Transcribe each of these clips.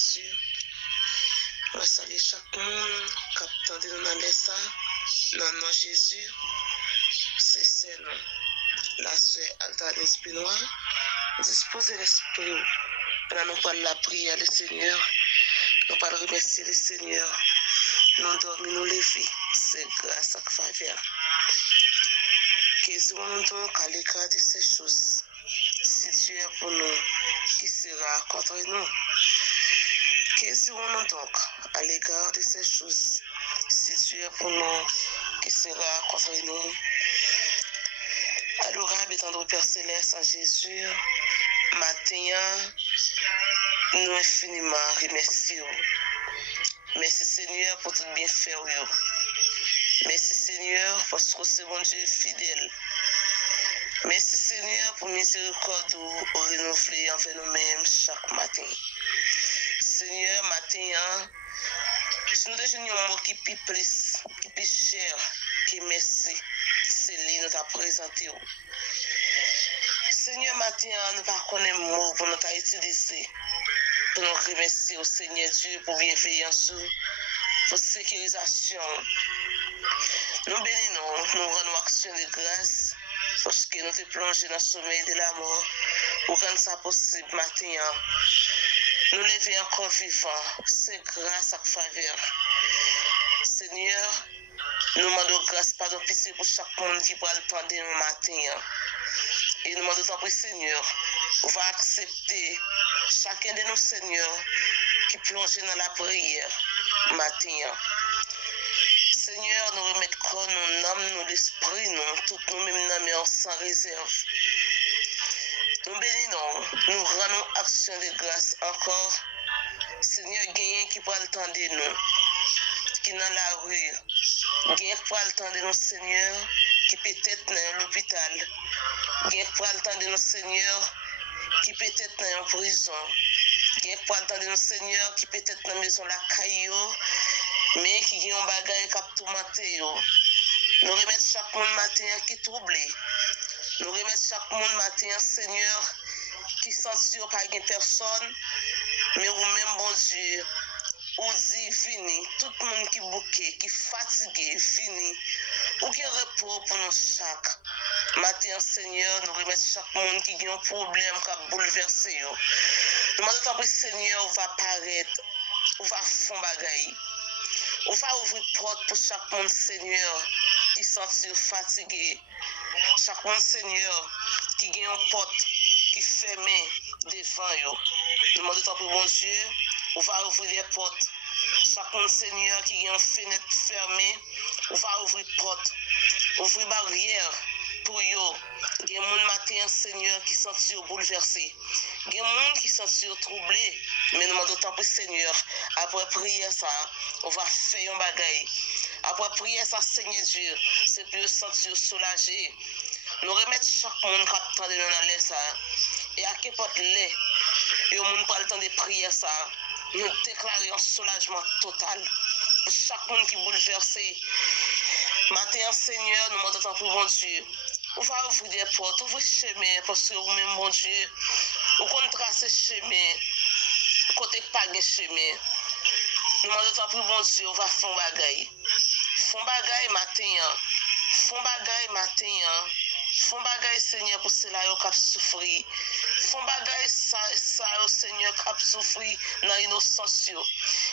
Jésus. Je salue chaque monde qui attend de nous dans ça. Dans le nom de Jésus, c'est la soeur Altane Spinois. Disposez l'esprit. Pendant nous parlons la prière du Seigneur. Nous parlons remercier le Seigneur. Nous dormons, nous lever. C'est grâce à faveur. Qu'est-ce donc à l'écart de ces choses? Si tu es pour nous, qui sera contre nous? Qu'est-ce donc à l'égard de ces choses? Si tu es pour nous, qui sera contre nous? Adorable et tendre Père Céleste en Jésus, matin, nous infiniment remercions. Merci Seigneur pour tout bien faire. Merci Seigneur parce que c'est mon Dieu fidèle. Merci Seigneur pour miséricorde ou renouveler envers nous-mêmes chaque matin. Seigneur, matin, si nous déjeunons un mot qui est plus cher, qui est merci, c'est lui nous a présenté. Seigneur, matin, nous ne pas connaître mot pour nous utiliser, pour nous remercier au Seigneur Dieu pour bienveillance, pour sécurisation. Nous bénissons, nous rendons action de grâce, parce que nous sommes plongés dans le sommeil de la mort, pour rendre ça possible matin. Nous lever encore vivants, c'est grâce à faveur. Seigneur, nous demandons grâce, pardon, pitié pour chaque monde qui va le temps de nous matin. Et nous demandons tant Seigneur, on va accepter chacun de nous, Seigneur, qui plonge dans la prière matin. Seigneur, nous remettons corps, nous âmes, nous l'esprit, nous, tout nous-mêmes nous sans réserve. Nous bénissons, nous rendons action de grâce encore. Seigneur, gagnez qui prend le temps de nous, qui dans la rue, gagnez qui prend le temps de nous, Seigneur, qui peut-être dans l'hôpital, gagnez qui prend le temps de nous, Seigneur, qui peut-être dans la prison, gagnez qui prend le temps de nous, Seigneur, qui peut-être dans la maison la caillou, mais qui ont bagage qui a tout maté. Nous remettons chaque monde matin qui est troublé. Nous remettons chaque monde matin, Seigneur, qui sent pas de personne, mais vous-même, bon Dieu, vous dites, venez, tout le monde qui est bouqué, qui est fatigué, venez, ou qui repos pour nous chaque matin, Seigneur, nous remettons chaque monde qui a un problème, qui a bouleversé. Nous demandons que Seigneur va apparaître, ou va faire bagaille, ou va ouvrir porte pour chaque monde, Seigneur, qui sent fatigué. Chaque monde, Seigneur, qui a une porte qui ferme devant eux. Nous demandons pour bon Dieu, on va ouvrir les portes. Chaque monde, Seigneur, qui a une fenêtre fermée, on va ouvrir porte, ouvrir barrière pour eux. Il y a des gens matin, Seigneur, qui sont bouleversés. Il y a des gens qui sont troublés. Mais nous demandons pour Seigneur, après prier ça, on va faire un bagage. Après prier ça, Seigneur Dieu, c'est pour se sentir soulagé. Nous remettons chaque monde qui attend de nous dans l'air. Et à quel point l'est, et au monde pas le temps de prier ça, nous déclarons un soulagement total pour chaque monde qui est bouleversé. Matin, Seigneur, nous demandons pour bon Dieu. On va ouvrir des portes, ouvrir le chemin, parce que vous-même, mon Dieu, vous comptez tracer le chemin, côté pas de chemin. Nous demandons pour bon Dieu, on va faire un bagage. Font bagay matin, font bagay matin, font bagay Seigneur pour cela yo k'ap souffri. Font bagay ça yo Seigneur k'ap souffri dans innocence yo.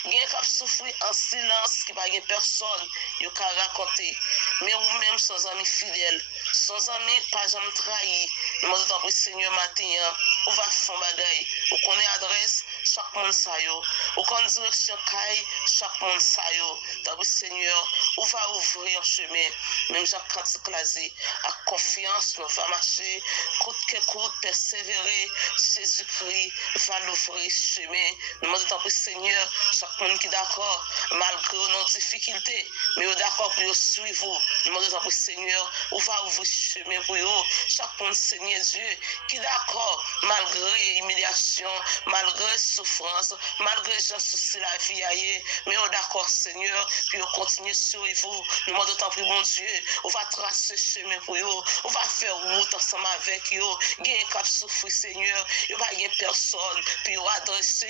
Gen k'ap souffri en silence qui pas gen personne yo ka raconter. Mais ou même sans amis fidèles, sans amis pas jamais trahi. Nous demandons pour Seigneur matin, on va faire bagay. On connaît adresse chaque monde ça yo. On connaît direction caille chaque monde ça yo. Donc Seigneur, on va ouvrir un chemin, même Jacques Cantique l'a dit, à confiance, nous va marcher, coûte que coûte, persévérer, Jésus-Christ va l'ouvrir ce chemin. Nous demandons pour Seigneur, chaque monde qui est d'accord, malgré nos difficultés, mais est d'accord pour suivre vous. Nous demandons pour Seigneur, on va ouvrir ce chemin pour vous. Chaque monde, Seigneur Dieu, qui est d'accord, malgré l'humiliation, malgré souffrance, malgré les soucis la vie, mais on d'accord, Seigneur, puis on continue sur vous. Nous demandons tant pour mon Dieu, on va tracer chemin pour eux, on va faire route ensemble avec eux. Il y a un cap souffrir, Seigneur, il n'y a pas personne, puis on adresse eux.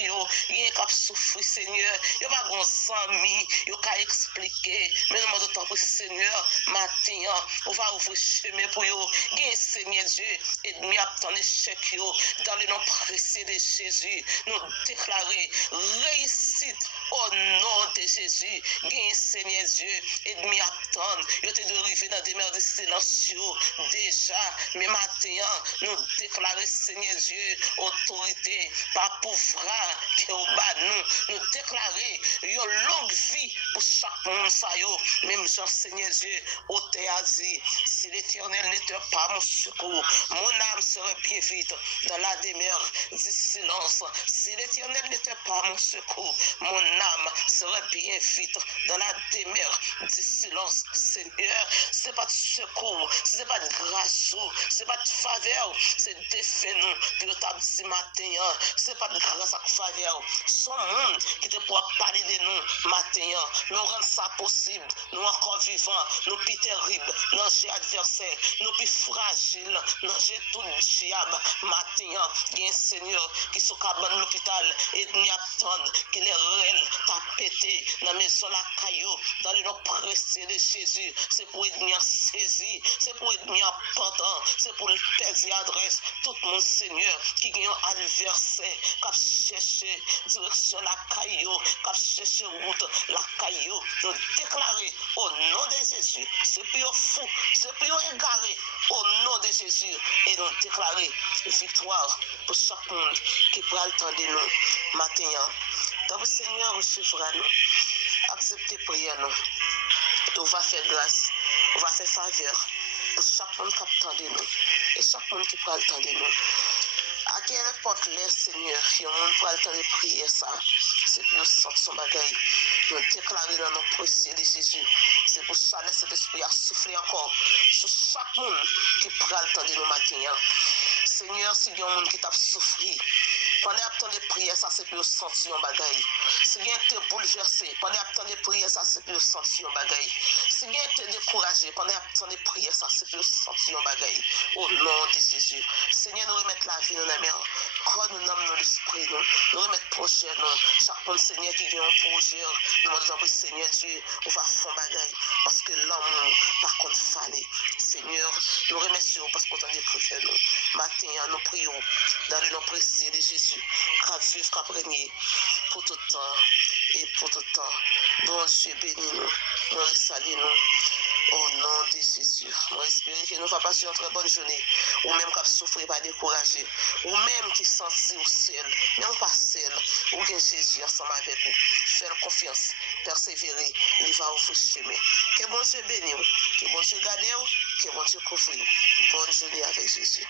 Il y a un cap souffrir, Seigneur, il n'y a pas grand amis, il n'y a qu'à expliquer. Mais nous demandons tant pour Seigneur, matin, on va ouvrir chemin pour eux. Il y a Seigneur Dieu, et nous attendons l'échec dans le nom précieux de Jésus. Nous déclarer réussite au nom de Jésus. Gain Seigneur Dieu, ennemi attendre. Yo te dérivé dans des mers de silence déjà. Mais maintenant, nous déclarer Seigneur Dieu, autorité, par pouvoir que au bas nous déclarer une longue vie pour chaque monde ça yo. Même Jean Seigneur Dieu, au théâtre, si l'Éternel n'était pas mon secours, mon âme serait bien vite dans la demeure du silence. Si l'Éternel n'était pas mon secours, mon âme serait bien vite dans la demeure du silence. Seigneur, ce n'est pas de secours, ce n'est pas de grâce, ce n'est pas de faveur, c'est défait nous. Puis le tape ce matin, ce n'est pas de grâce à faveur. Son monde qui te pourra parler de nous matin, nous rendre ça possible, nous encore vivants, nous plus terribles, nous j'ai adversaire, nous plus fragiles, nous j'ai tout diable matin. Il y a un Seigneur qui sont cabane de l'hôpital et nous attendent que les reines t'a pété dans la maison la caillou, dans le nom précieux de Jésus. C'est pour aider à saisir, c'est pour aider à pendant, c'est pour le perdre adresse. Tout le monde, Seigneur, qui gagne un adversaire, qui cherche direction la caillou, qui cherche route la caillou. Nous déclarer au nom de Jésus, c'est plus fou, c'est plus égaré au nom de Jésus. Et nous déclarer victoire pour chaque monde qui prend le temps de nous matin. Donc, Seigneur, recevra nous. Acceptez prière nous. On va faire grâce, on va faire faveur pour chaque monde qui attend de nous et chaque monde qui prend le temps de nous. À quelle époque les Seigneur, si on prend le temps de prier ça, c'est que nous sentons son bagage. Nous déclarer dans nos précieux de Jésus. C'est pour ça que cet esprit a soufflé encore sur chaque monde qui prend le temps de nous matin. Seigneur, si il y a un monde qui t'a souffert, pendant le temps de prière, ça c'est pour sentir un bagaille. Si quelqu'un te bouleversé, pendant le temps de prière, ça c'est pour sentir un bagaille. Si quelqu'un te découragé, pendant le temps de prière, ça c'est pour sentir un bagaille. Au nom de Jésus. Seigneur, nous remettons la vie dans la mer. Quand nous nommons l'esprit, nous remettons prochain, chaque monde, Seigneur, qui vient en projet, nous demandons, Seigneur Dieu, on va faire un bagaille. Parce que l'homme, par contre, fallait. Seigneur, nous remercions parce qu'on a des prières, nous. Matin, nous prions dans le nom précieux de Jésus, qu'à vivre, qu'à régner pour tout temps et pour tout temps. Bon Dieu, bénis-nous, nous saluons-nous. Au nom de Jésus, nous espérons que nous va passer une très bonne journée, ou même qui souffrir, pas découragé, ou même qui sentit seul, même pas seul, ou que Jésus ensemble avec vous. Faire confiance, persévérer, il va ouvrir chemin. Que bon Dieu bénisse, que bon Dieu garde, que bon Dieu couvre. Bonne journée avec Jésus.